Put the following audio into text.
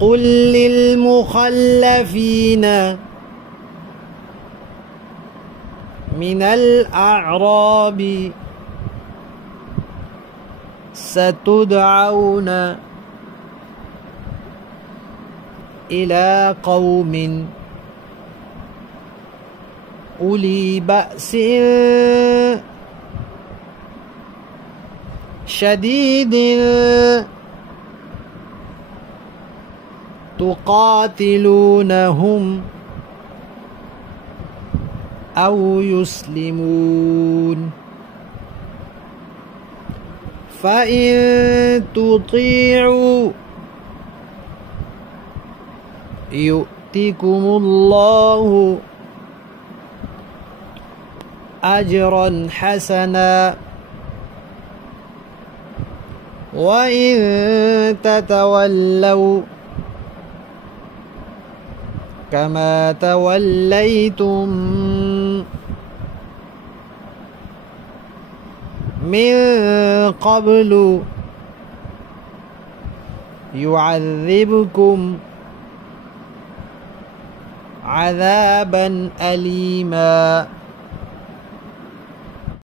قل للمخلفين من الأعراب ستدعون إلى قوم أولي بأس شديد تقاتلونهم أو يسلمون فإن تطيعوا يؤتكم الله أجرا حسنا وإن تتولوا كما توليتم من قبل يعذبكم عذابا أليما.